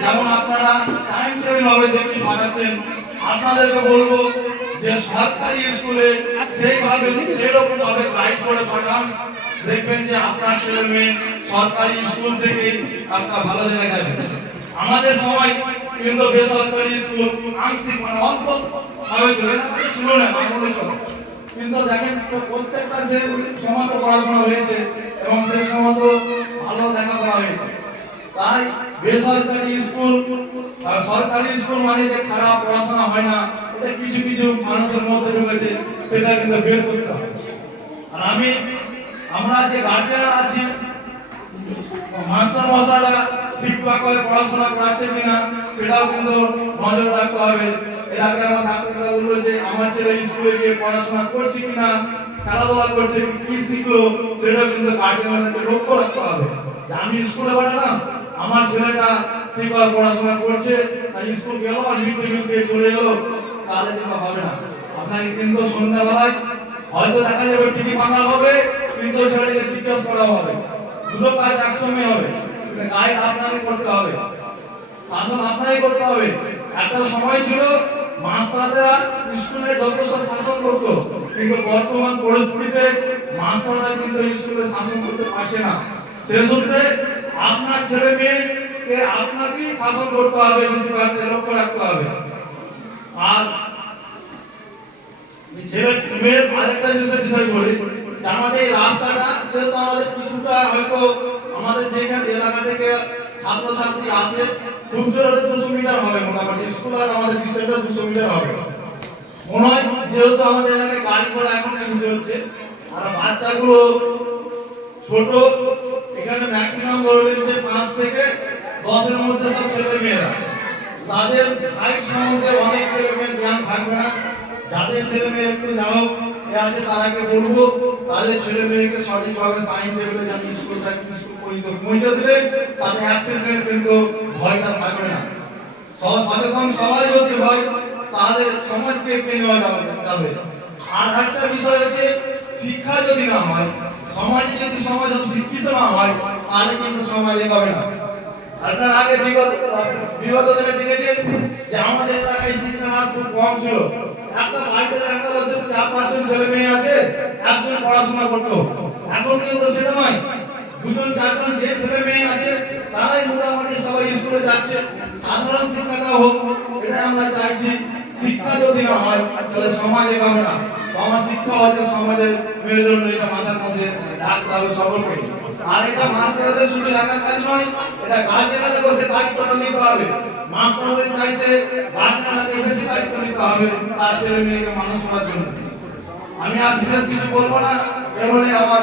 যেমন আপনারা time table ভাবে দেখে পাঠাচ্ছেন, আপনাদেরকে বলবো যে সরকারি স্কুলে সেইভাবে সেরকম ভাবে গাইড করে পাঠান, দেখবেন যে আপনার ছেলে মেয়ে সরকারি স্কুল থেকে একটা ভালো জায়গায় যাবে। আমাদের সময় কিন্তু বেসরকারি স্কুল আংশিক মানে অল্প ভাবে চলে না, ছিল না মামুলি করে, কিন্তু দেখেন প্রত্যেকটা সে সমস্ত পড়াশোনা হয়েছে এবং সেই সমস্ত ভালো লেখাপড়া হয়েছে। তাই বেসরকারি স্কুল আর সরকারি স্কুল মানে যে খারাপ পড়াশোনা হয় না, এটা কিছু কিছু মানুষের মধ্যে ঢুকেছে, সেটা কিন্তু বের করতে হবে। আর আমরা যে গার্জিয়ান আছি, মাস্টার মশাইরা ঠিকঠাক করে পড়াশোনা করাচ্ছে কিনা সেটাও কিন্তু নজর রাখতে হবে। এর আগে আমার ডাক্তাররা বললো যে আমার ছেলে স্কুলে গিয়ে পড়াশোনা করছে কিনা, খেলাধুলা করছে, কি শিখলো, সেটাও কিন্তু গার্জিয়ানদেরকে লক্ষ্য রাখতে হবে। যে আমি স্কুলে পাঠালাম, আমার ছেলেটা ঠিকভাবে পড়াশোনা করছে, আর স্কুল গেল আর মিড ডে মিল খেয়ে চলে গেল, তাহলে কিন্তু হবে না। আপনাকে কিন্তু সন্ধ্যাবেলায় হয়তো দেখা যাবে টিভি বাংলা হবে, কিন্তু ছেলেকে জিজ্ঞেস করা হবে, দুটো কাজ একসঙ্গে হবে। গাইড আপনাকে করতে হবে, শাসন আপনাকে করতে হবে। একটা সময় ছিল মাস্টাররা স্কুলে যথেষ্ট শাসন করত, কিন্তু বর্তমান পরিস্থিতিতে মাস্টাররা কিন্তু স্কুলে শাসন করতে পারছে না। সেই সূত্রে আপনার ছেলে মেয়েকে আপনাকেই শাসন করতে হবে, বেশিরভাগ লক্ষ্য রাখতে হবে। আর ছেলে মেয়ের আরেকটা বিষয় বলি, যে আমাদের এই রাস্তাটা যেহেতু আমাদের কিছুটা হয়তো আমাদের যেখানে এলাকা থেকে ছাত্রছাত্রী আসে, খুব জোরে 200 মিটার হবে মোটামুটি, স্কুল আর আমাদের ডিস্ট্রিক্টটা 200 মিটার হবে মনে হয়। যেহেতু আমাদের এলাকায় গাড়ি ঘোড়া এখন বেশি হচ্ছে, আর বাচ্চাগুলো ছোট, এখানে ম্যাক্সিমাম ধরলেন যে 5 থেকে 10 এর মধ্যে সব ছেলে মেয়েরা, তাদের সাইড সম্বন্ধে অনেক ছেলে মেয়ের জ্ঞান থাকবে না। যাদের ছেলে মেয়ে একটু যাও আছে তারাকে বলবো তাদের ছেলে মেয়েকে সঠিকভাবে টাইম টেবিলে যেন স্কুল পৌঁছে দিলে তাদের অ্যাক্সিডেন্ট কিন্তু ভয়টা থাকবে না। সচেতন সবাই যদি হয় তাহলে সমাজকে এগিয়ে নেওয়া যাবে। আর একটা বিষয় হচ্ছে, শিক্ষা যদি না হয়, সমাজে যদি সমাজ শিক্ষিত না হয়, তাহলে কিন্তু সমাজ এগোবে না। আপনার আগে বিগত দিনে দেখেছেন যে আমাদের এলাকায় শিক্ষার হার খুব কম ছিল। একটা বাড়িতে দেখা গেল 4-5 ছেলে মেয়ে আছে, একজন পড়াশোনা করতো। এখন কিন্তু সেটা নয়, 2-4 যে ছেলে মেয়ে আছে তারাই মোটামুটি সবাই স্কুলে যাচ্ছে। সাধারণ শিক্ষাটা হোক, এটা আমরা চাইছি। শিক্ষা যদি না হয় তাহলে সমাজ এগোবে না। সমাজ শিক্ষা হচ্ছে সমাজের মেরুদণ্ড, এটা মাথার মধ্যে রাখতে হবে সকলকে। আর এটা মাস্টারদের শুধু একার কাজ নয়, এটা গার্জিয়ানদের বসে দায়িত্বটা নিতে হবে। মাস্টারদের চাইতে গার্জিয়ানকে বেশি দায়িত্ব নিতে হবে তার ছেলে মেয়েকে মানুষ করার জন্য। আমি আর বিশেষ কিছু বলবো না, এ বলে আমার